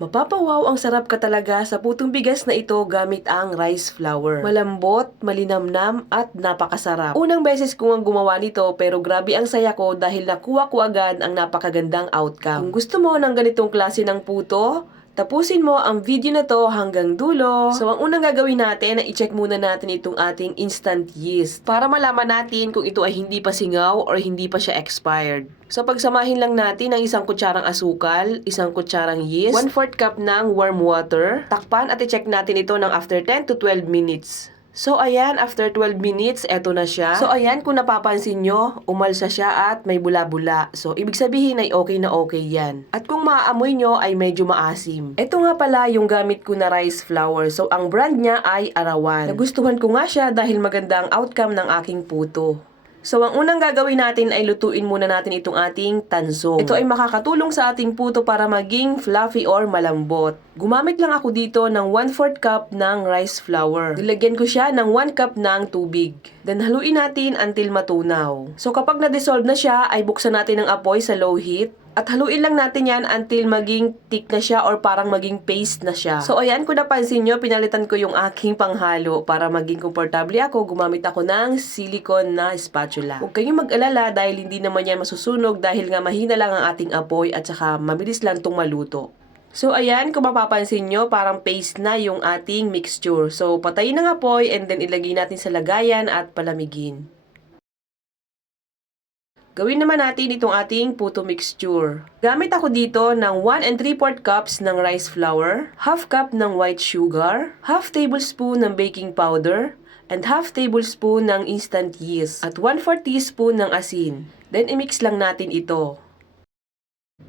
Mapapawaw ang sarap ka talaga sa putong bigas na ito gamit ang rice flour. Malambot, malinamnam at napakasarap. Unang beses ko ang gumawa nito pero grabe ang saya ko dahil nakuha ko agad ang napakagandang outcome. Kung gusto mo ng ganitong klase ng puto, tapusin mo ang video na to hanggang dulo. So, ang unang gagawin natin ay i-check muna natin itong ating instant yeast para malaman natin kung ito ay hindi pa singaw or hindi pa siya expired. So, pagsamahin lang natin ang isang kutsarang asukal, isang kutsarang yeast, 1/4 cup ng warm water. Takpan at i-check natin ito ng after 10 to 12 minutes. So, ayan, after 12 minutes, eto na siya. So, ayan, kung napapansin nyo, umalsa siya at may bula-bula. So, ibig sabihin ay okay na okay yan. At kung maaamoy nyo ay medyo maasim. Ito nga pala yung gamit ko na rice flour. So, ang brand niya ay Arawan. Nagustuhan ko nga siya dahil maganda ang outcome ng aking puto. So, ang unang gagawin natin ay lutuin muna natin itong ating tansong. Ito ay makakatulong sa ating puto para maging fluffy or malambot. Gumamit lang ako dito ng 1/4 cup ng rice flour. Nilagyan ko siya ng 1 cup ng tubig. Then, haluin natin until matunaw. So, kapag na-dissolve na siya, ay buksan natin ang apoy sa low heat. At haluin lang natin yan until maging thick na siya or parang maging paste na siya. So, ayan, kung napansin nyo, pinalitan ko yung aking panghalo para maging komportable ako. Gumamit ako ng silicone na spatula. Huwag kayong mag-alala dahil hindi naman yan masusunog dahil nga mahina lang ang ating apoy at saka mabilis lang itong maluto. So, ayan, kung mapapansin nyo, parang paste na yung ating mixture. So, patayin ang apoy and then ilagay natin sa lagayan at palamigin. Gawin naman natin itong ating puto mixture. Gamit ako dito ng 1 3/4 cups ng rice flour, half cup ng white sugar, half tablespoon ng baking powder, and half tablespoon ng instant yeast, at 1/4 teaspoon ng asin. Then, i-mix lang natin ito.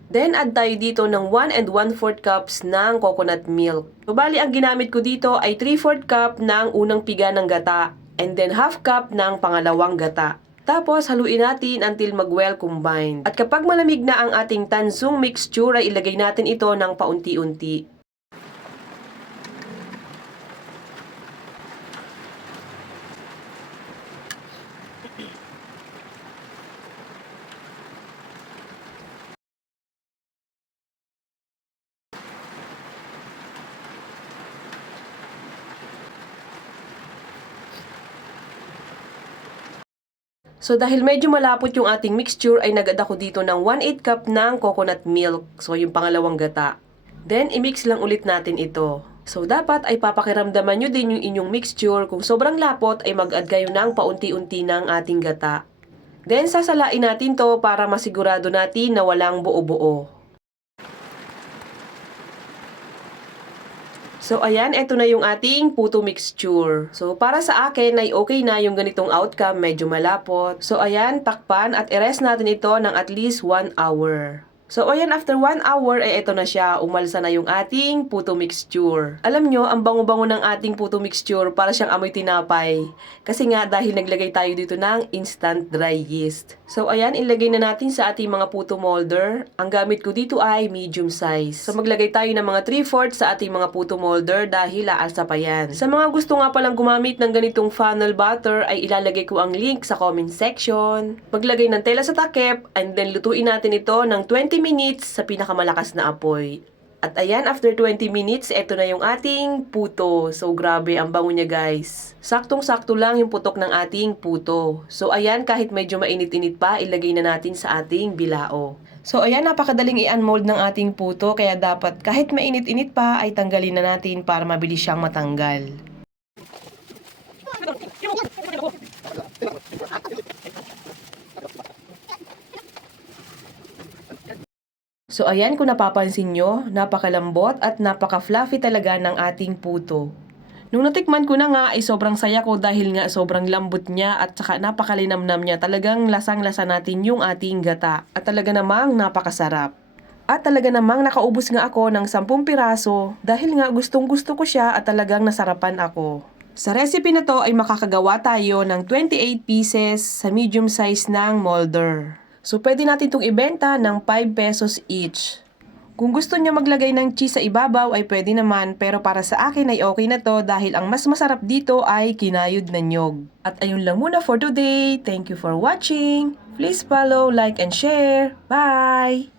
Then, add tayo dito ng 1 1/4 cups ng coconut milk. So, bali, ang ginamit ko dito ay 3/4 cup ng unang piga ng gata, and then half cup ng pangalawang gata. Tapos, haluin natin until mag-well combined. At kapag malamig na ang ating tansong mixture, ay ilagay natin ito ng paunti-unti. So, dahil medyo malapot yung ating mixture, ay nag-add ako dito ng 1/8 cup ng coconut milk. So, yung pangalawang gata. Then, i-mix lang ulit natin ito. So, dapat ay papakiramdaman nyo din yung inyong mixture. Kung sobrang lapot, ay mag-add kayo ng paunti-unti ng ating gata. Then, sasalain natin to para masigurado natin na walang buo-buo. So, ayan, eto na yung ating puto mixture. So, para sa akin ay okay na yung ganitong outcome, medyo malapot. So, ayan, takpan at i-rest natin ito ng at least 1 hour. So, ayan, after 1 hour, eto na siya. Umalsa na yung ating puto mixture. Alam nyo, ang bango-bango ng ating puto mixture para siyang amoy tinapay. Kasi nga, dahil naglagay tayo dito ng instant dry yeast. So, ayan, ilagay na natin sa ating mga puto molder. Ang gamit ko dito ay medium size. So, maglagay tayo ng mga 3/4 sa ating mga puto molder dahil aalsa pa yan. Sa mga gusto nga palang gumamit ng ganitong funnel butter, ay ilalagay ko ang link sa comment section. Maglagay ng tela sa takip, and then lutuin natin ito ng 20 minutes sa pinakamalakas na apoy. At ayan, after 20 minutes, eto na yung ating puto. So, grabe, ang bango niya, guys. Saktong-sakto lang yung putok ng ating puto. So, ayan, kahit medyo mainit-init pa, ilagay na natin sa ating bilao. So, ayan, napakadaling i-unmold ng ating puto, kaya dapat kahit mainit-init pa, ay tanggalin na natin para mabilis siyang matanggal. So, ayan, kung napapansin nyo, napakalambot at napaka-fluffy talaga ng ating puto. Nung natikman ko na nga, ay sobrang saya ko dahil nga sobrang lambot niya at saka napakalinamnam niya. Talagang lasang-lasa natin yung ating gata. At talaga namang napakasarap. At talaga namang nakaubos nga ako ng 10 piraso dahil nga gustong-gusto ko siya at talagang nasarapan ako. Sa recipe na to ay makakagawa tayo ng 28 pieces sa medium size ng molder. So, pwede natin itong ibenta ng 5 pesos each. Kung gusto nyo maglagay ng cheese sa ibabaw ay pwede naman, pero para sa akin ay okay na to dahil ang mas masarap dito ay kinayod na nyog. At ayun lang muna for today. Thank you for watching. Please follow, like, and share. Bye!